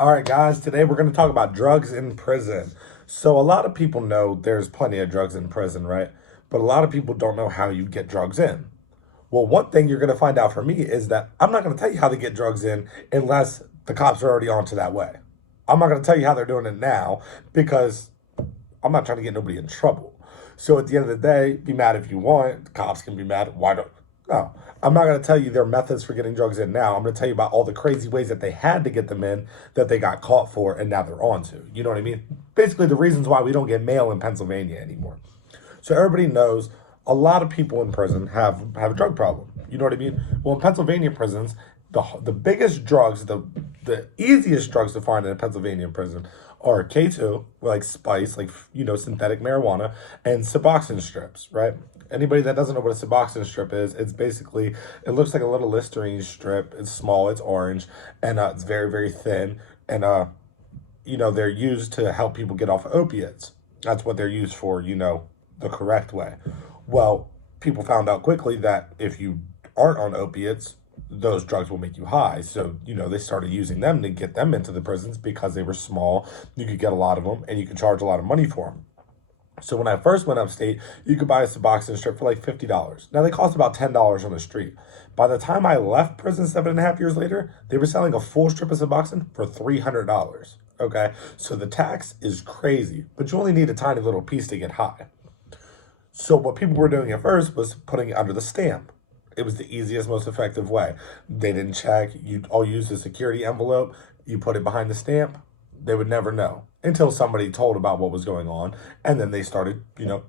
All right, guys, today we're going to talk about drugs in prison. So, a lot of people know there's plenty of drugs in prison, right? But a lot of people don't know how you get drugs in. Well, one thing you're going to find out from me is that I'm not going to tell you how to get drugs in unless the cops are already onto that way. I'm not going to tell you how they're doing it now because I'm not trying to get nobody in trouble. So at the end of the day, be mad if you want. The cops can be mad. Why don't? No, I'm not going to tell you their methods for getting drugs in now. I'm going to tell you about all the crazy ways that they had to get them in that they got caught for and now they're on to. You know what I mean? Basically, the reasons why we don't get mail in Pennsylvania anymore. So everybody knows a lot of people in prison have a drug problem. You know what I mean? Well, in Pennsylvania prisons, the biggest drugs, the easiest drugs to find in a Pennsylvania prison are K2, like spice, like synthetic marijuana, and Suboxone strips, right? Anybody that doesn't know what a Suboxone strip is, it's basically it looks like a little Listerine strip. It's small, it's orange, and it's very very thin, and they're used to help people get off opiates. That's what they're used for, the correct way. Well, people found out quickly that if you aren't on opiates, those drugs will make you high. So, they started using them to get them into the prisons because they were small. You could get a lot of them and you could charge a lot of money for them. So when I first went upstate, you could buy a Suboxone strip for like $50. Now they cost about $10 on the street. By the time I left prison 7.5 years later, they were selling a full strip of Suboxone for $300. Okay, so the tax is crazy, but you only need a tiny little piece to get high. So what people were doing at first was putting it under the stamp. It was the easiest, most effective way. They didn't check. You all use a security envelope. You put it behind the stamp. They would never know until somebody told about what was going on, and then they started,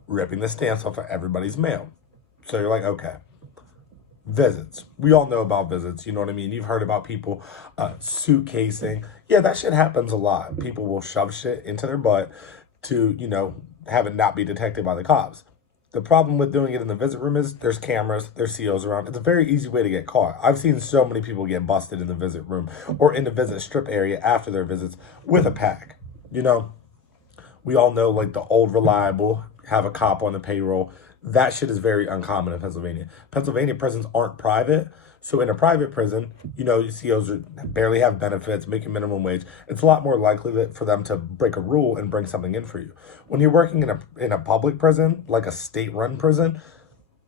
ripping the stamps off of everybody's mail. So you're like, okay, visits. We all know about visits. You know what I mean? You've heard about people suitcasing. Yeah, that shit happens a lot. People will shove shit into their butt to, have it not be detected by the cops. The problem with doing it in the visit room is there's cameras, there's COs around. It's a very easy way to get caught. I've seen so many people get busted in the visit room or in the visit strip area after their visits with a pack. You know, we all know like the old reliable, have a cop on the payroll. That shit is very uncommon in Pennsylvania. Pennsylvania prisons aren't private. So in a private prison, COs barely have benefits, making minimum wage. It's a lot more likely for them to break a rule and bring something in for you. When you're working in a public prison, like a state-run prison,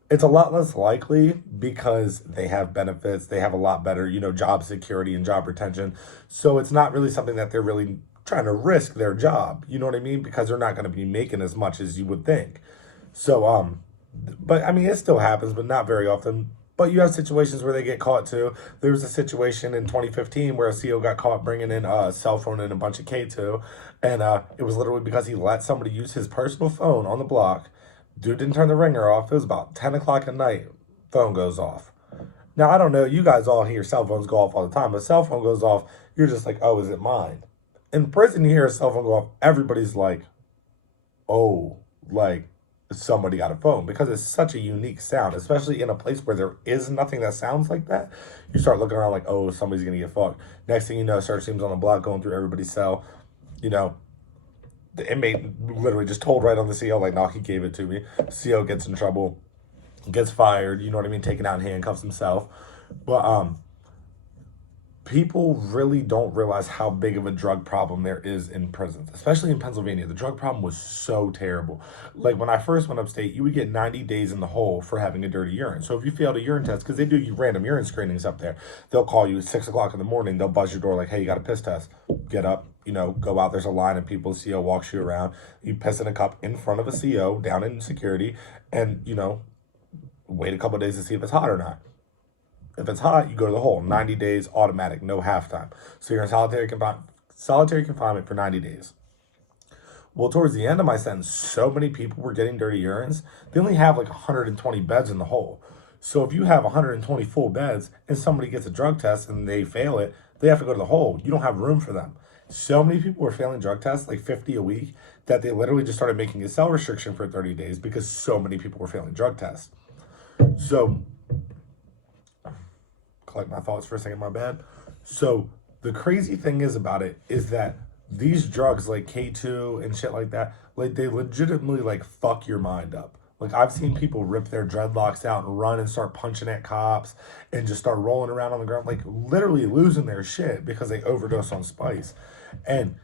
it's a lot less likely because they have benefits. They have a lot better, job security and job retention. So it's not really something that they're really trying to risk their job. You know what I mean? Because they're not going to be making as much as you would think. So, but I mean, it still happens, but not very often. But you have situations where they get caught too. There was a situation in 2015 where a CO got caught bringing in a cell phone and a bunch of K2. And it was literally because he let somebody use his personal phone on the block. Dude didn't turn the ringer off. It was about 10 o'clock at night. Phone goes off. Now, I don't know. You guys all hear cell phones go off all the time. But cell phone goes off, you're just like, oh, is it mine? In prison, you hear a cell phone go off. Everybody's like, oh, like somebody got a phone because it's such a unique sound, especially in a place where there is nothing that sounds like that. You start looking around like, oh, somebody's gonna get fucked. Next thing you know, search teams on the block going through everybody's cell. You know, the inmate literally just told right on the CO, like, no, he gave it to me. CO gets in trouble, gets fired. You know what I mean? Taken out in handcuffs himself. But people really don't realize how big of a drug problem there is in prisons, especially in Pennsylvania. The drug problem was so terrible. Like when I first went upstate, you would get 90 days in the hole for having a dirty urine. So if you failed a urine test, because they do random urine screenings up there, they'll call you at 6 o'clock in the morning. They'll buzz your door like, hey, you got a piss test. Get up, go out. There's a line of people. CO walks you around. You piss in a cup in front of a CO down in security and, wait a couple of days to see if it's hot or not. If it's hot, you go to the hole. 90 days, automatic, no halftime. So you're in solitary confinement for 90 days. Well, towards the end of my sentence, so many people were getting dirty urines. They only have like 120 beds in the hole. So if you have 120 full beds and somebody gets a drug test and they fail it, they have to go to the hole. You don't have room for them. So many people were failing drug tests, like 50 a week, that they literally just started making a cell restriction for 30 days because so many people were failing drug tests. So collect my thoughts for a second, my bad. So the crazy thing is about it is that these drugs like K2 and shit like that, like they legitimately like fuck your mind up. Like I've seen people rip their dreadlocks out and run and start punching at cops and just start rolling around on the ground, like literally losing their shit because they overdose on spice. And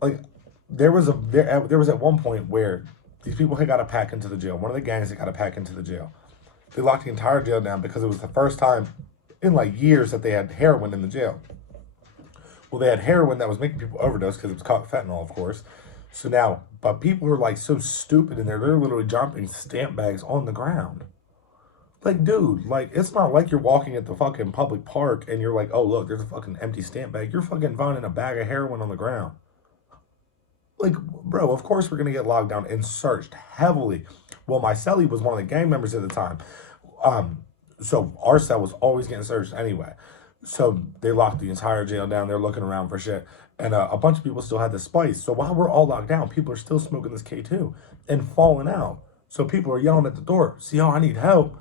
like there was at one point where these people had got to pack into the jail. One of the gangs had got to pack into the jail. They locked the entire jail down because it was the first time in like years that they had heroin in the jail. Well, they had heroin that was making people overdose because it was called fentanyl, of course. So now, but people are like so stupid in there, they're literally dropping stamp bags on the ground. Like, dude, like, it's not like you're walking at the fucking public park and you're like, oh, look, there's a fucking empty stamp bag. You're fucking finding a bag of heroin on the ground. Like, bro, of course we're gonna get locked down and searched heavily. Well, my cellie was one of the gang members at the time. So our cell was always getting searched anyway. So they locked the entire jail down. They're looking around for shit. And a bunch of people still had the spice. So while we're all locked down, people are still smoking this K2 and falling out. So people are yelling at the door, CO, I need help.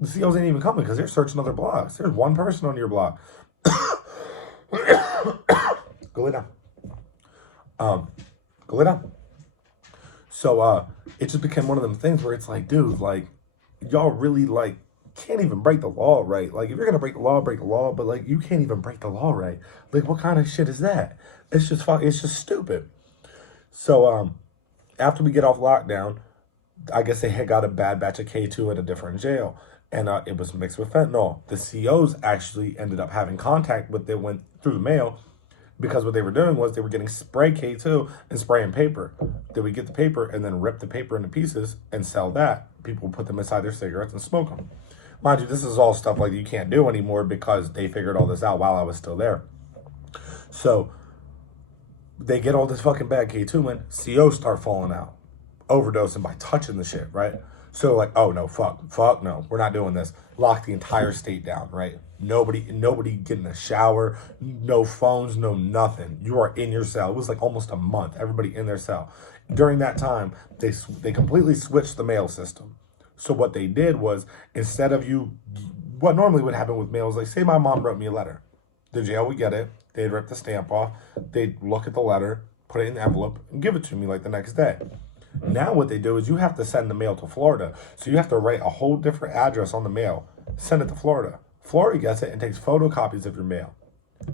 The COs ain't even coming because they're searching other blocks. There's one person on your block. Go lay down. Go lay down. So it just became one of them things where it's like, dude, like, y'all really like can't even break the law right. Like, if you're gonna break the law, break the law, but like you can't even break the law right. Like, what kind of shit is that? It's just it's just stupid. So after we get off lockdown, I guess they had got a bad batch of K2 at a different jail. And it was mixed with fentanyl. The COs actually ended up having contact with it, went through the mail, because what they were doing was they were getting spray K2 and spraying paper. They would get the paper and then rip the paper into pieces and sell that. People would put them inside their cigarettes and smoke them. Mind you, this is all stuff like you can't do anymore because they figured all this out while I was still there. So they get all this fucking bad K2 in, COs start falling out, overdosing by touching the shit, right? So like, oh no, fuck no, we're not doing this. Lock the entire state down, right? Nobody get in a shower, no phones, no nothing. You are in your cell. It was like almost a month, everybody in their cell. During that time, they completely switched the mail system. So what they did was, instead of what normally would happen with mail is like, say my mom wrote me a letter. The jail would get it, they'd rip the stamp off, they'd look at the letter, put it in the envelope, and give it to me like the next day. Now what they do is you have to send the mail to Florida. So you have to write a whole different address on the mail, send it to Florida. Florida gets it and takes photocopies of your mail.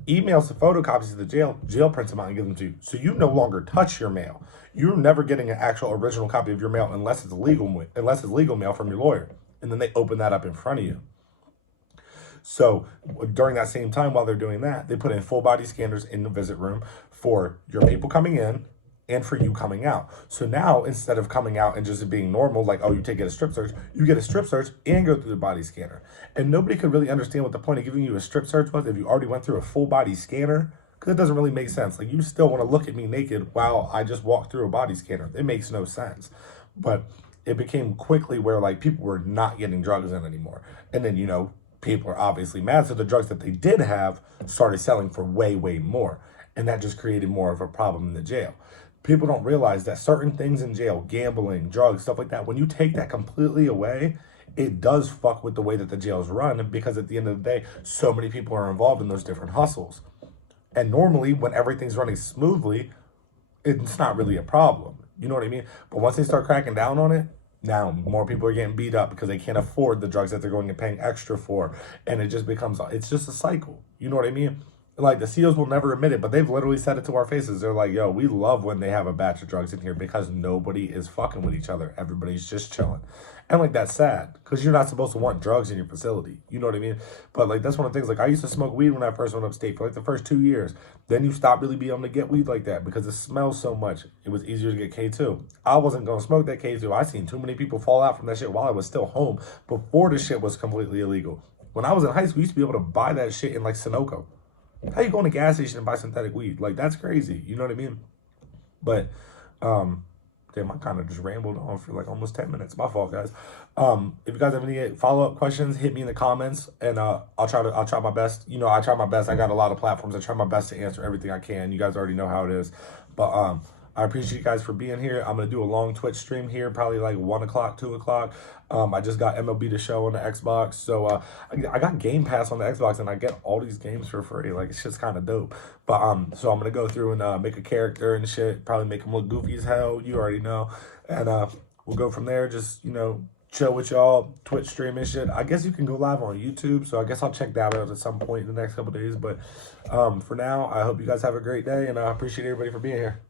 Emails the photocopies to the jail prints them out and gives them to you. So you no longer touch your mail. You're never getting an actual original copy of your mail unless it's legal mail from your lawyer. And then they open that up in front of you. So during that same time, while they're doing that, they put in full body scanners in the visit room for your people coming in and for you coming out. So now, instead of coming out and just being normal, like, oh, you get a strip search, you get a strip search and go through the body scanner. And nobody could really understand what the point of giving you a strip search was if you already went through a full body scanner, because it doesn't really make sense. Like, you still want to look at me naked while I just walked through a body scanner. It makes no sense. But it became quickly where, like, people were not getting drugs in anymore. And then, people are obviously mad. So the drugs that they did have started selling for way, way more. And that just created more of a problem in the jail. People don't realize that certain things in jail, gambling, drugs, stuff like that, when you take that completely away, it does fuck with the way that the jails run, because at the end of the day, so many people are involved in those different hustles. And normally, when everything's running smoothly, it's not really a problem. You know what I mean? But once they start cracking down on it, now more people are getting beat up because they can't afford the drugs that they're going and paying extra for. And it's just a cycle. You know what I mean? Like, the COs will never admit it, but they've literally said it to our faces. They're like, yo, we love when they have a batch of drugs in here because nobody is fucking with each other. Everybody's just chilling. And, like, that's sad because you're not supposed to want drugs in your facility. You know what I mean? But, like, that's one of the things. Like, I used to smoke weed when I first went upstate for, like, the first 2 years. Then you stop really being able to get weed like that because it smells so much. It was easier to get K2. I wasn't going to smoke that K2. I seen too many people fall out from that shit while I was still home before the shit was completely illegal. When I was in high school, we used to be able to buy that shit in, like, Sunoco. How you go in a gas station and buy synthetic weed? Like, that's crazy. You know what I mean? But, damn, I kind of just rambled on for like almost 10 minutes. My fault, guys. If you guys have any follow-up questions, hit me in the comments, and I'll try my best. I try my best. I got a lot of platforms. I try my best to answer everything I can. You guys already know how it is. But, I appreciate you guys for being here. I'm going to do a long Twitch stream here, probably like 1 o'clock, 2 o'clock. I just got MLB The Show on the Xbox. So I got Game Pass on the Xbox, and I get all these games for free. Like, it's just kind of dope. But so I'm going to go through and make a character and shit. Probably make him look goofy as hell. You already know. And we'll go from there. Just, chill with y'all, Twitch stream and shit. I guess you can go live on YouTube, so I guess I'll check that out at some point in the next couple days. But for now, I hope you guys have a great day, and I appreciate everybody for being here.